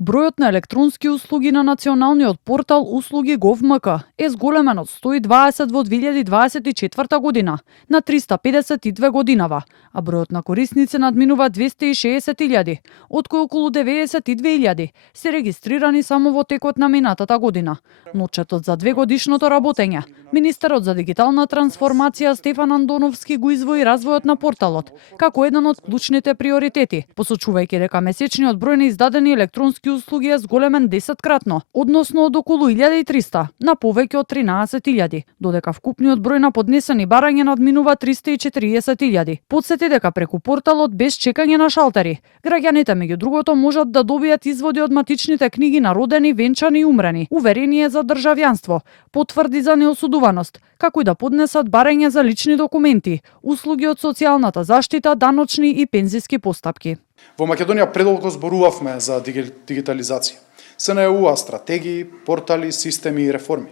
Бројот на електронски услуги на националниот портал услуги Gov.mk е зголемен од 120 во 2024 година на 352 годинава, а бројот на корисници надминува 260.000, од кои околу 92.000 се регистрирани само во текот на минатата година. Но отчетот за двегодишното работење, министерот за дигитална трансформација Стефан Андоновски го извои развојот на порталот како еден од клучните приоритети, посочувајќи дека месечниот број на издадени електронски услуги е зголемен 10-кратно, односно од околу 1300 на повеќе од 13.000, додека вкупниот број на поднесени барања надминува 340.000. Потсети дека преку порталот без чекање на шалтери, граѓаните меѓу другото можат да добијат изводи од матичните книги на родени, венчани и умрени, уверение за државјанство, потврди за неосудуваност, како и да поднесат барања за лични документи, услуги од социјалната заштита, даночни и пензиски постапки. Во Македонија предолго зборувавме за дигитализација. Се најавува стратегии, портали, системи и реформи.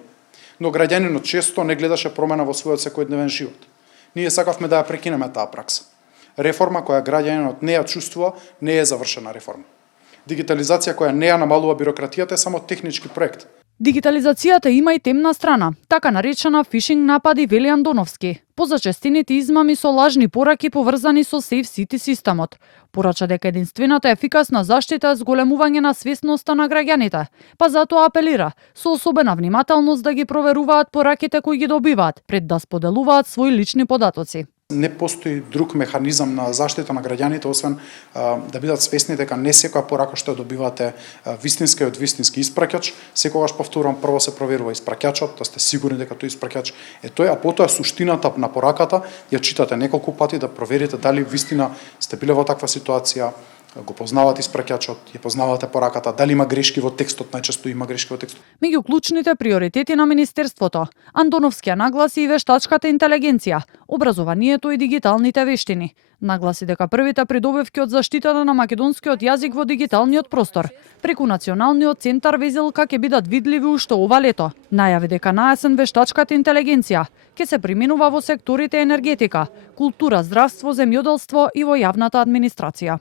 Но граѓанинот често не гледаше промена во својот секојдневен живот. Ние сакавме да ја прекинеме таа пракса. Реформа која граѓанинот не ја чувствува, не е завршена реформа. Дигитализација која не ја намалува бирократијата е само технички проект. Дигитализацијата има и темна страна, така наречена фишинг напади, вели Андоновски. Позачестените измами со лажни пораки поврзани со Safe City системот. Порача дека единствената ефикасна заштита е зголемување на свесноста на граѓаните, па затоа апелира со особена внимателност да ги проверуваат пораките кои ги добиваат, пред да споделуваат своји лични податоци. Не постои друг механизам на заштита на граѓаните, освен да бидат свесни дека не секоја порака што ја добивате вистинска и од вистински испраќач, секогаш повторувам, прво се проверува испраќачот, да сте сигурни дека тој испраќач е тој, а потоа суштината на пораката ја читате неколку пати да проверите дали вистина сте биле во таква ситуација, го познавате испраќачот, ја познавате пораката, дали има грешки во текстот, најчесто има грешки во текстот. Меѓу клучните приоритети на Министерството, Андоновски нагласи и вештачката интелигенција, образованието и дигиталните вештини. Нагласи дека првите придобивки од заштитата на македонскиот јазик во дигиталниот простор преку Националниот центар Везелка ќе бидат видливи уште ова лето. Најави дека на есен вештачката интелигенција ќе се применува во секторите енергетика, култура, здравство, земјоделство и во јавната администрација.